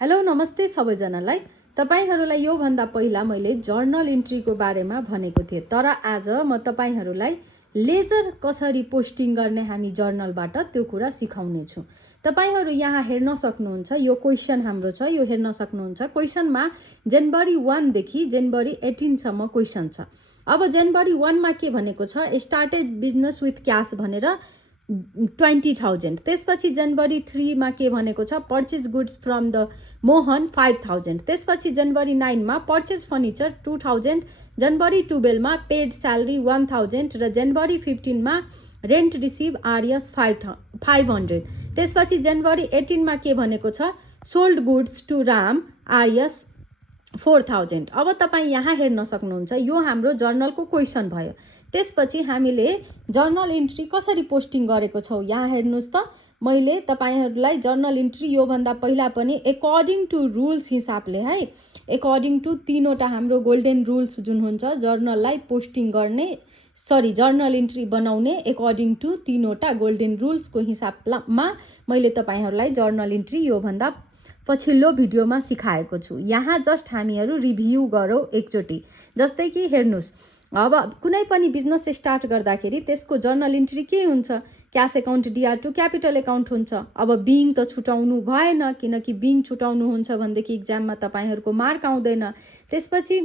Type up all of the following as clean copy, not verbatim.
Hello नमस्ते सबैजनालाई। तपाईहरुलाई यो भन्दा पहिला मैले जर्नल इन्ट्रीको बारेमा भनेको थिएँ, तर आज म तपाईहरुलाई लेजर कसरी पोस्टिङ गर्ने हामी जर्नलबाट त्यो कुरा सिकाउने छु। तपाईहरु यहाँ हेर्न सक्नुहुन्छ, यो क्वेशन हाम्रो छ, यो हेर्न सक्नुहुन्छ। क्वेशनमा जनवरी 1 देखि जनवरी 18 सम्म क्वेशन छ। अब जनवरी 1 मा के भनेको छ, स्टार्टेड बिजनेस विथ क्याश भनेर 20,000। त्यसपछि जनवरी 3 मा के भनेको छ, purchase goods from the Mohan 5,000। त्यसपछि जनवरी 9 मा पर्चेज फर्निचर 2,000। जनवरी 12 मा पेड सैलरी 1,000 र जनवरी 15 मा रेन्ट रिसिभ आरएस 500। त्यसपछि जनवरी 18 मा के भनेको छ, sold goods to Ram RS 4,000। अब तपाई यहाँ हेर्न सक्नुहुन्छ, यो हाम्रो जर्नलको क्वेशन भयो। त्यसपछि हामीले जर्नल इन्ट्री कसरी पोस्टिङ गरेको छौ यहाँ हेर्नुस् त। मैले तपाईहरुलाई जर्नल इन्ट्री यो भन्दा पहिला पनि अकॉर्डिङ टु रुल्स हिसाबले है, अकॉर्डिङ टु तीनवटा हाम्रो गोल्डन रुल्स जुन हुन्छ जर्नललाई पोस्टिङ गर्ने, जर्नल इन्ट्री बनाउने अकॉर्डिङ टु तीनवटा गोल्डन रुल्सको हिसाबमा मैले तपाईहरुलाई जर्नल इन्ट्री यो भन्दा पछिल्लो भिडियोमा सिकाएको छु। यहाँ जस्ट हामीहरु रिभ्यू गरौँ एकचोटी। जस्तै कि हेर्नुस्, अब कुनै पनि बिजनेस स्टार्ट गर्दाखेरि त्यसको जर्नल इन्ट्री के हुन्छ, cash account DR2 capital account हुन्छ। अब बिङ त छुटाउनु भएन, किनकि बिङ छुटाउनु हुन्छ भनेदेखि एक्जाममा तपाईहरुको मार्क आउँदैन। त्यसपछि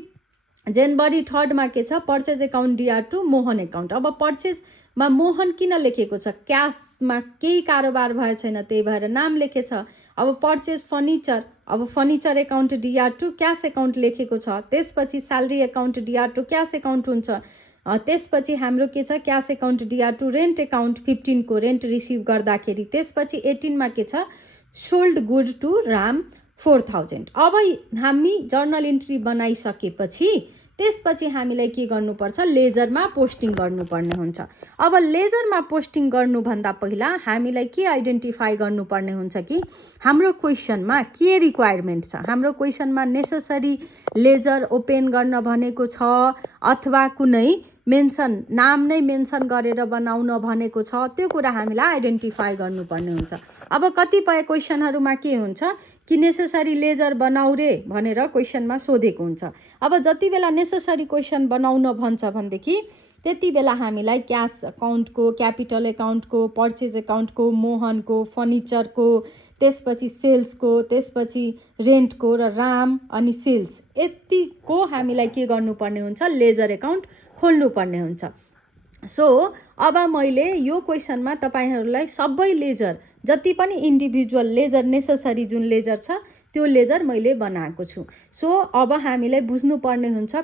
जनवरी 3 मा के छ, purchase account DR2 Mohan account. अब पर्चेजमा मोहन किन लेखेको छ, क्याशमा केही कारोबार भए छैन त्यही भएर नाम लेखेछ। अब पर्चेज फर्निचर, अब furniture account DR2 cash account लेखेको छ। त्यसपछि salary account DR2 cash account हुन्छ। त्यसपछि हाम्रो के छ, cash account DR2 rent account 15 को रेन्ट रिसिभ गर्दाखेरि। त्यसपछि 18 मा के छ, सोल्ड गुड टु राम 4,000। अब हामी जर्नल इन्ट्री बनाइसकेपछि त्यसपछि हामीलाई के गर्नुपर्छ, लेजरमा पोस्टिङ गर्नुपर्ने हुन्छ। अब लेजरमा पोस्टिङ गर्नु भन्दा पहिला हामीलाई के आइडेन्टिफाई गर्नुपर्ने हुन्छ कि हाम्रो क्वेशनमा के रिक्वायरमेन्ट छ। हाम्रो क्वेशनमा नेसेसरी लेजर ओपन गर्न भनेको छ अथवा कुनै मेन्सन नाम नै मेन्सन गरेर बनाउन भनेको छ, त्यो कुरा हामीलाई आइडेन्टिफाई गर्नुपर्ने हुन्छ। अब कतिपय क्वेशनहरुमा के हुन्छ कि नेसेसरी लेजर बनाऊ रे भनेर क्वेशनमा सोधेको हुन्छ। अब जति बेला नेसेसरी क्वेशन बनाउन भन्छ भनेदेखि त्यति बेला हामीलाई क्याश अकाउन्टको, क्यापिटल अकाउन्टको, पर्चेज अकाउन्टको, मोहनको, फर्निचरको, त्यसपछि सेल्सको, त्यसपछि रेन्टको र राम अनि सेल्स यतिको हामीलाई के गर्नुपर्ने हुन्छ, लेजर अकाउन्ट खोल्नुपर्ने हुन्छ। सो अब मैले यो क्वेशनमा तपाईहरुलाई सबै लेजर जति पनि इन्डिभिजुअल लेजर नेसेसरी जुन लेजर छ त्यो लेजर मैले बनाएको छु। सो अब हामीलाई बुझ्नुपर्ने हुन्छ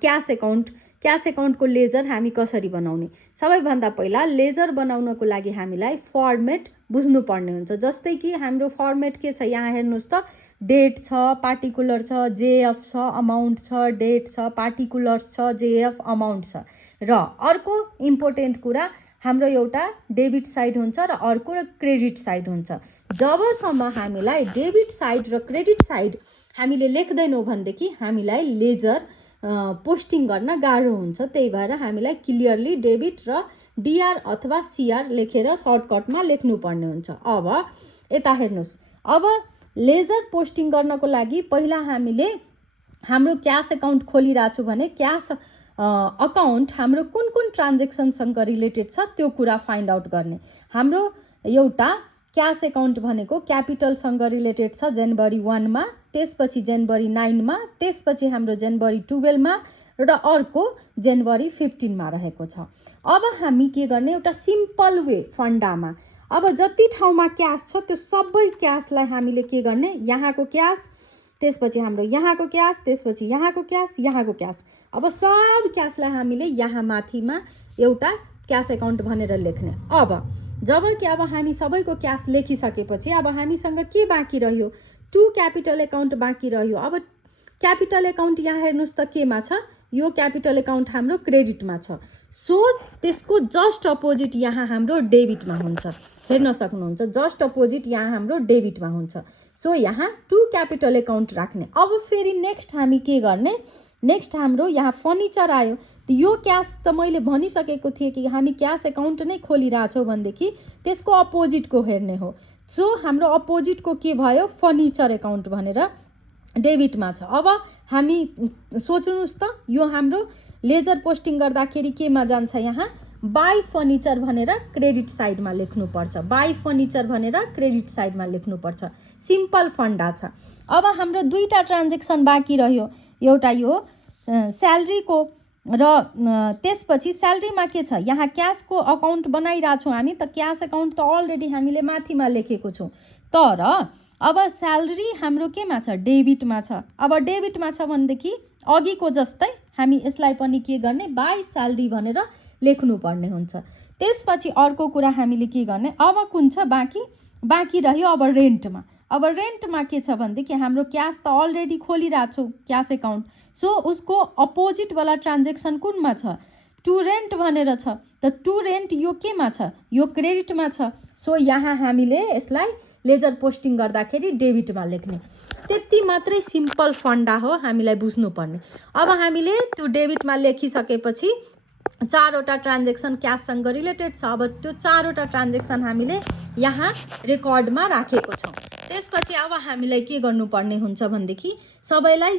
क्याश अकाउन्टको लेजर हामी कसरी बनाउने। सबैभन्दा पहिला लेजर बनाउनको लागि हामीलाई फर्मेट बुझ्नुपर्ने हुन्छ। जस्तै कि हाम्रो फर्मेट के छ यहाँ हेर्नुस् त, डेट छ, पार्टिकुलर छ, जेएफ छ, अमाउन्ट छ, डेट छ, पार्टिकुलर्स छ, जेएफ अमाउन्ट छ। र अर्को इम्पोर्टेन्ट कुरा, हाम्रो एउटा डेबिट साइड हुन्छ र अर्को क्रेडिट साइड हुन्छ। जबसम्म हामीलाई डेबिट साइड र क्रेडिट साइड हामीले लेख्दैनौँ भनेदेखि हामीलाई लेजर पोस्टिङ गर्न गाह्रो हुन्छ। त्यही भएर हामीलाई क्लियरली डेबिट र DR अथवा CR लेखेर सर्टकटमा लेख्नुपर्ने हुन्छ। अब यता हेर्नुस्, अब लेजर पोस्टिङ गर्नको लागि पहिला हामीले हाम्रो क्याश अकाउन्ट खोलिरहेको छु भने क्याश अकाउन्ट हाम्रो कुन कुन ट्रान्जेक्सनसँग रिलेटेड छ त्यो कुरा फाइन्ड आउट गर्ने। हाम्रो एउटा क्याश अकाउन्ट भनेको क्यापिटलसँग रिलेटेड छ जनवरी 1 मा, त्यसपछि जनवरी 9 मा, त्यसपछि हाम्रो जनवरी 12 मा र अर्को जनवरी 15 मा रहेको छ। अब हामी के गर्ने, एउटा सिम्पल वे फन्डामा अब जति ठाउँमा क्याश छ त्यो सबै क्याशलाई हामीले के गर्ने, यहाँको क्याश, त्यसपछि हाम्रो यहाँको क्याश, त्यसपछि यहाँको क्याश, यहाँको क्याश। अब सब क्याशलाई हामीले यहाँ माथिमा एउटा क्याश अकाउन्ट भनेर लेख्ने। अब जब कि अब हामी सबैको क्याश लेखिसकेपछि अब हामीसँग के बाँकी रह्यो, 2 क्यापिटल अकाउन्ट बाँकी रह्यो। अब क्यापिटल अकाउन्ट यहाँ हेर्नुस् त केमा छ, यो क्यापिटल अकाउन्ट हाम्रो क्रेडिटमा छ। सो त्यसको जस्ट अपोजिट यहाँ हाम्रो डेबिटमा हुन्छ। हेर्न सक्नुहुन्छ, जस्ट अपोजिट यहाँ हाम्रो डेबिटमा हुन्छ। सो यहाँ 2 क्यापिटल अकाउन्ट राख्ने। अब फेरि नेक्स्ट हामी के गर्ने, नेक्स्ट हाम्रो यहाँ फर्निचर आयो। यो क्याश त मैले भनिसकेको थिएँ कि हामी क्याश अकाउन्ट नै खोलिरहेछौँ भनेदेखि त्यसको अपोजिटको हेर्ने हो। सो हाम्रो अपोजिटको के भयो फर्निचर एकाउन्ट भनेर डेबिटमा छ। अब हामी सोच्नुहोस् त यो हाम्रो लेजर पोस्टिङ गर्दाखेरि केमा जान्छ, यहाँ बाई फर्निचर भनेर क्रेडिट साइडमा लेख्नुपर्छ, बाई फर्निचर भनेर क्रेडिट साइडमा लेख्नुपर्छ। सिम्पल फन्डा छ। अब हाम्रो दुईटा ट्रान्जेक्सन बाँकी रह्यो, एउटा यो स्यालेरीको र त्यसपछि स्यालेरीमा के छ, यहाँ क्यासको अकाउन्ट बनाइरहेको छौँ हामी त, क्यास एकाउन्ट त अलरेडी हामीले माथिमा लेखेको छौँ, तर अब स्यालेरी हाम्रो केमा छ, डेबिटमा छ। अब डेबिटमा छ भनेदेखि अघिको जस्तै हामी यसलाई पनि के गर्ने, बाई स्यालेरी भनेर लेख्नुपर्ने हुन्छ। त्यसपछि अर्को कुरा हामीले के गर्ने, अब कुन छ बाँकी रह्यो अब रेन्टमा। अब रेन्टमा के छ भनेदेखि हाम्रो क्यास त अलरेडी खोलिरहेको छौँ क्यास एकाउन्ट, सो उसको अपोजिटवाला ट्रान्जेक्सन कुनमा छ, टु रेन्ट भनेर छ। त टु रेन्ट यो केमा छ, यो क्रेडिटमा छ। सो यहाँ हामीले यसलाई लेजर पोस्टिङ गर्दाखेरि डेबिटमा लेख्ने। त्यति मात्रै सिम्पल फन्डा हो हामीलाई बुझ्नुपर्ने। अब हामीले त्यो डेबिटमा लेखिसकेपछि चारवटा ट्रान्जेक्सन क्याससँग रिलेटेड छ। अब त्यो चारवटा ट्रान्जेक्सन हामीले यहाँ रेकर्डमा राखेको छौँ। त्यसपछि अब हामीलाई के गर्नुपर्ने हुन्छ भनेदेखि सबैलाई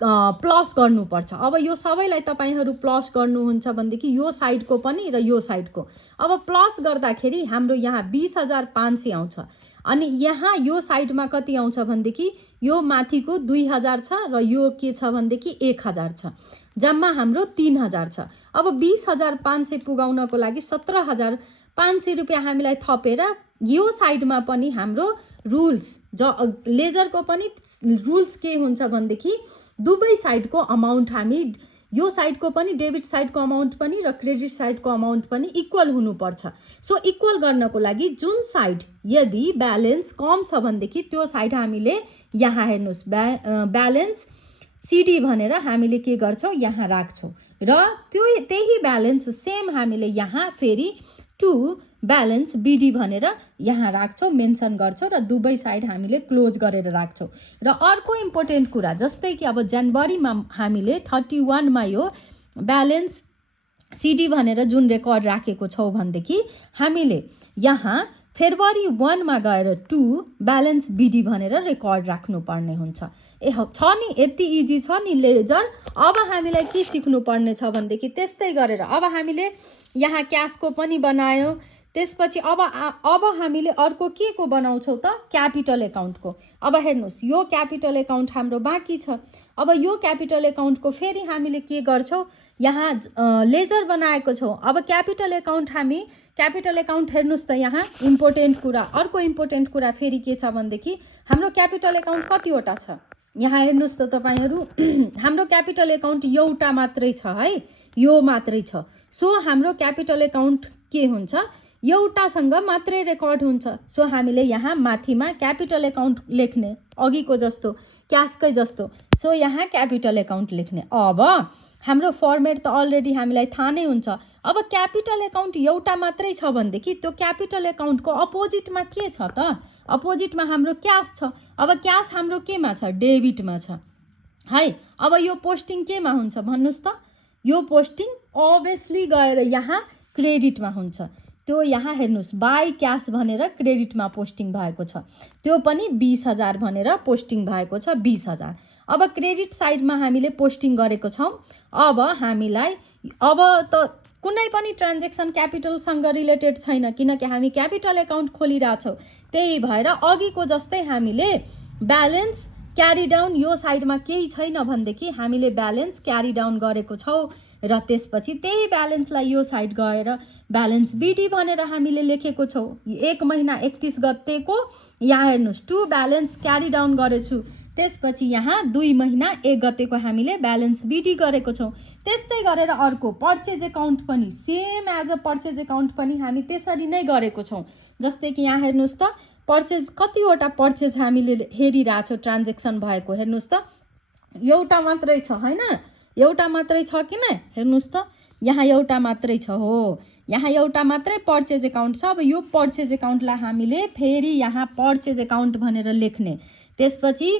प्लस गर्नुपर्छ। अब यो सबैलाई तपाईँहरू प्लस गर्नुहुन्छ भनेदेखि यो साइडको पनि र यो साइडको। अब प्लस गर्दाखेरि हाम्रो यहाँ 20,500 आउँछ, अनि यहाँ यो साइडमा कति आउँछ भनेदेखि यो माथिको 2000 छ र यो के छ भनेदेखि 1000 छ, जम्मा हाम्रो 3000 छ। अब 20,500 पुगाउनको लागि 17,500 रुपियाँ हामीलाई थपेर यो साइडमा पनि हाम्रो रुल्स लेजरको पनि रुल्स के हुन्छ भनेदेखि दुवै साइडको अमाउन्ट हामी यो साइडको पनि डेबिट साइडको अमाउन्ट पनि र क्रेडिट साइडको अमाउन्ट पनि इक्वल हुनुपर्छ। सो इक्वल गर्नको लागि जुन साइड यदि ब्यालेन्स कम छ भनेदेखि त्यो साइड हामीले यहाँ हेर्नुहोस् ब्यालेन्स सिडी भनेर हामीले के गर्छौँ, यहाँ राख्छौँ र त्यही ब्यालेन्स सेम हामीले यहाँ फेरि टु ब्यालेन्स बिडी भनेर यहाँ राख्छौँ, मेन्सन गर्छौँ र दुवै साइड हामीले क्लोज गरेर राख्छौँ। र अर्को इम्पोर्टेन्ट कुरा जस्तै कि अब जनवरीमा हामीले 31 मा यो ब्यालेन्स सिडी भनेर जुन रेकर्ड राखेको छौँ भनेदेखि हामीले यहाँ फेब्रुअरी 1 मा गएर टु ब्यालेन्स बिडी भनेर रेकर्ड राख्नुपर्ने हुन्छ। छ नि, यति इजी छ नि लेजर। अब हामीलाई के सिक्नुपर्ने छ भनेदेखि त्यस्तै गरेर अब हामीले यहाँ क्यासको पनि बनायौँ। त्यसपछि अब हामीले अर्को के को बनाउँछौँ त, क्यापिटल एकाउन्टको। अब हेर्नुहोस् यो क्यापिटल एकाउन्ट हाम्रो बाँकी छ। अब यो क्यापिटल एकाउन्टको फेरि हामीले के गर्छौँ, यहाँ लेजर बनाएको छौँ। अब क्यापिटल एकाउन्ट हेर्नुहोस् त, यहाँ इम्पोर्टेन्ट कुरा, अर्को इम्पोर्टेन्ट कुरा फेरि के छ भनेदेखि हाम्रो क्यापिटल एकाउन्ट कतिवटा छ, यहाँ हेर्नुहोस् त तपाईँहरू, हाम्रो क्यापिटल एकाउन्ट एउटा मात्रै छ है, यो मात्रै छ। सो हाम्रो क्यापिटल एकाउन्ट के हुन्छ, एउटासँग मात्रै रेकर्ड हुन्छ। सो हामीले यहाँ माथिमा क्यापिटल एकाउन्ट लेख्ने, अघिको जस्तो क्यासकै जस्तो। सो यहाँ क्यापिटल एकाउन्ट लेख्ने। अब हाम्रो फर्मेट त अलरेडी हामीलाई थाहा नै हुन्छ। अब क्यापिटल एकाउन्ट एउटा मात्रै छ भनेदेखि त्यो क्यापिटल एकाउन्टको अपोजिटमा के छ त, अपोजिटमा हाम्रो क्यास छ। अब क्यास हाम्रो केमा छ, डेबिटमा छ है। अब यो पोस्टिङ केमा हुन्छ भन्नुहोस् त, यो पोस्टिङ अभियसली गएर यहाँ क्रेडिटमा हुन्छ। त्यो यहाँ हेर्नुहोस् बाई क्यास भनेर क्रेडिटमा पोस्टिङ भएको छ, त्यो पनि 20,000 भनेर पोस्टिङ भएको छ, 20,000। अब क्रेडिट साइडमा हामीले पोस्टिङ गरेको छौँ। अब हामीलाई अब त कुनै पनि ट्रान्जेक्सन क्यापिटलसँग रिलेटेड छैन, किनकि हामी क्यापिटल एकाउन्ट खोलिरहेछौँ। त्यही भएर अघिको जस्तै हामीले ब्यालेन्स क्यारी डाउन, यो साइडमा केही छैन भनेदेखि हामीले ब्यालेन्स क्यारी डाउन गरेको छौँ र त्यसपछि त्यही ब्यालेन्सलाई यो साइड गएर ब्यालेन्स बिडी भनेर हामीले लेखेको छौँ। 1 महिना 31 गतेको यहाँ हेर्नुहोस् टु ब्यालेन्स क्यारी डाउन गरेछु। त्यसपछि यहाँ 2 महिना 1 गतेको हामीले ब्यालेन्स बिडी गरेको छौँ। त्यस्तै गरेर अर्को पर्चेज एकाउन्ट पनि same as a purchase account पनि हामी त्यसरी नै गरेको छौँ। जस्तै कि यहाँ हेर्नुहोस् त पर्चेज कतिवटा पर्चेज हामीले हेरिरहेछौँ ट्रान्जेक्सन भएको, हेर्नुहोस् त एउटा मात्रै छ होइन, एउटा मात्रै छ किन, हेर्नुहोस् त यहाँ एउटा मात्रै छ हो, यहाँ एउटा मात्रै पर्चेज एकाउन्ट छ। अब यो पर्चेज एकाउन्टलाई हामीले फेरि यहाँ पर्चेज एकाउन्ट भनेर लेख्ने। त्यसपछि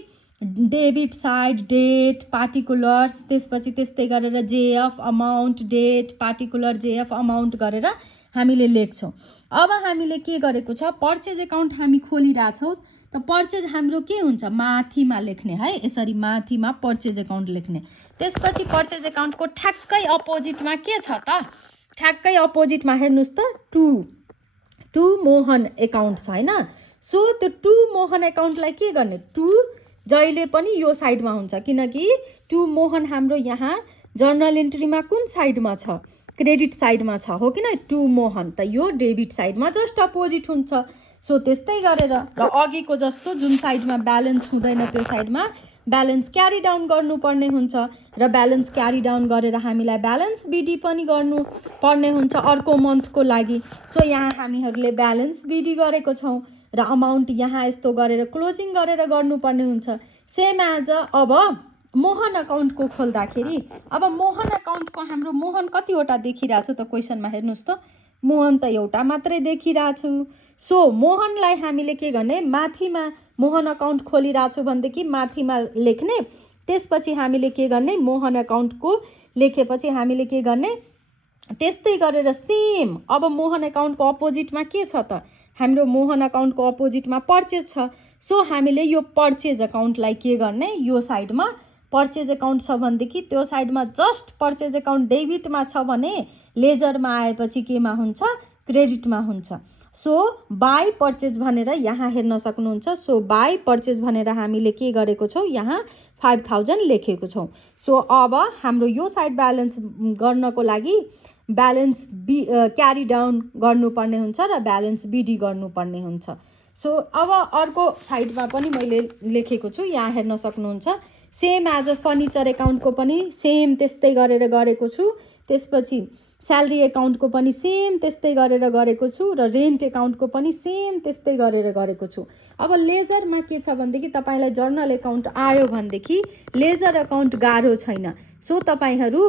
डेबिट साइड, डेट, पार्टिकुलर्स, त्यसपछि त्यस्तै गरेर JF amount, date, particular, JF amount गरेर हामीले लेख्छौँ। अब हामीले के गरेको छ, पर्चेज एकाउन्ट हामी खोलिरहेछौँ त पर्चेज हाम्रो के हुन्छ, माथिमा लेख्ने है, यसरी माथिमा पर्चेज एकाउन्ट लेख्ने। त्यसपछि पर्चेज एकाउन्टको ठ्याक्कै अपोजिटमा के छ त, ठ्याक्कै अपोजिटमा हेर्नुहोस् त टु मोहन एकाउन्ट छ होइन। सो त्यो टु मोहन एकाउन्टलाई के गर्ने, टु जहिले पनि यो साइडमा हुन्छ, किनकि टु मोहन हाम्रो यहाँ जर्नल इन्ट्रीमा कुन साइडमा छ, क्रेडिट साइडमा छ, हो कि न। टु मोहन त यो डेबिट साइडमा जस्ट अपोजिट हुन्छ। सो त्यस्तै गरेर र अघिको जस्तो जुन साइडमा ब्यालेन्स हुँदैन त्यो साइडमा ब्यालेन्स क्यारी डाउन गर्नुपर्ने हुन्छ र ब्यालेन्स क्यारी डाउन गरेर हामीलाई ब्यालेन्स बिडी पनि गर्नुपर्ने हुन्छ अर्को मन्थको लागि। सो यहाँ हामीहरूले ब्यालेन्स बिडी गरेको छौँ र अमाउन्ट यहाँ यस्तो गरेर क्लोजिङ गरेर गर्नुपर्ने हुन्छ। सेम एज अब मोहन अकाउन्टको खोल्दाखेरि, अब मोहन अकाउन्टको हाम्रो मोहन कतिवटा देखिरहेको छु त क्वेसनमा हेर्नुहोस् त, मोहन त एउटा मात्रै देखिरहेको छु। सो मोहनलाई हामीले के गर्ने, माथिमा मोहन अकाउन्ट खोलिरहेको छु भनेदेखि माथिमा लेख्ने। त्यसपछि हामीले के गर्ने, मोहन अकाउन्टको लेखेपछि हामीले के गर्ने, त्यस्तै गरेर सेम। अब मोहन अकाउन्टको अपोजिटमा के छ त, हाम्रो मोहन अकाउन्टको अपोजिटमा पर्चेज छ। सो हामीले यो पर्चेज अकाउन्टलाई के गर्ने, यो साइडमा पर्चेज अकाउन्ट छ भनेदेखि त्यो साइडमा जस्ट पर्चेज अकाउन्ट डेबिटमा छ भने लेजरमा आएपछि केमा हुन्छ, क्रेडिटमा हुन्छ। सो बाई पर्चेज भनेर यहाँ हेर्न सक्नुहुन्छ। सो बाई पर्चेज भनेर हामीले के गरेको छौँ, यहाँ 5000 लेखेको छौँ। सो अब हाम्रो यो साइड ब्यालेन्स गर्नको लागि ब्यालेन्स क्यारी डाउन गर्नुपर्ने हुन्छ र ब्यालेन्स बिडी गर्नुपर्ने हुन्छ। सो अब अर्को साइडमा पनि मैले लेखेको छु, यहाँ हेर्न सक्नुहुन्छ। सेम एज अ फर्निचर एकाउन्टको पनि सेम त्यस्तै गरेर गरेको छु। त्यसपछि स्यालेरी एकाउन्टको पनि सेम त्यस्तै गरेर गरेको छु र रेन्ट एकाउन्टको पनि सेम त्यस्तै गरेर गरेको छु। अब लेजरमा के छ भनेदेखि तपाईँलाई जर्नल एकाउन्ट आयो भनेदेखि लेजर एकाउन्ट गाह्रो छैन। सो तपाईँहरू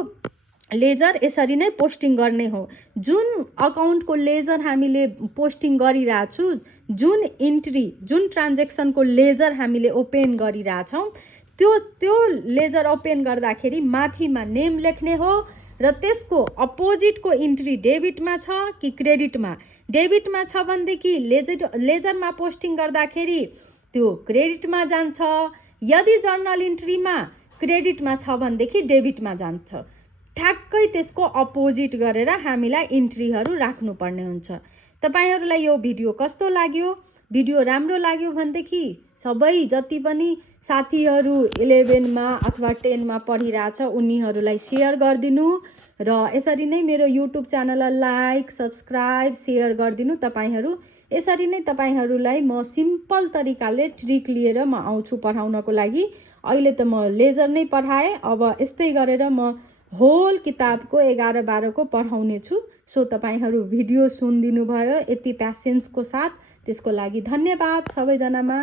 लेजर यसरी नै पोस्टिङ गर्ने हो। जुन अकाउन्टको लेजर हामीले पोस्टिङ गरिरहेछौँ, जुन इन्ट्री जुन ट्रान्जेक्सनको लेजर हामीले ओपन गरिरहेछौँ, त्यो लेजर ओपन गर्दाखेरि माथिमा नेम लेख्ने हो र त्यसको अपोजिटको इन्ट्री डेबिटमा छ कि क्रेडिटमा। डेबिटमा छ भनेदेखि लेजरमा पोस्टिङ गर्दाखेरि त्यो क्रेडिटमा जान्छ, यदि जर्नल इन्ट्रीमा क्रेडिटमा छ भनेदेखि डेबिटमा जान्छ। ठ्याक्कै त्यसको अपोजिट गरेर हामीलाई इन्ट्रीहरू राख्नुपर्ने हुन्छ। तपाईँहरूलाई यो भिडियो कस्तो लाग्यो, भिडियो राम्रो लाग्यो भनेदेखि सबै जति पनि साथीहरू 11मा अथवा 10मा पढिरहेछ उनीहरूलाई सेयर गरिदिनु र यसरी नै मेरो युट्युब च्यानललाई लाइक सब्सक्राइब सेयर गरिदिनु। तपाईँहरू यसरी नै तपाईँहरूलाई म सिम्पल तरिकाले ट्रिक लिएर म आउँछु पढाउनको लागि। अहिले त म लेजर नै पढाएँ, अब यस्तै गरेर म होल किताबको 11-12 को पढाउने छु। सो तपाईँहरू भिडियो सुनिदिनु भयो यति प्यासेन्सको साथ, त्यसको लागि धन्यवाद सबैजनामा।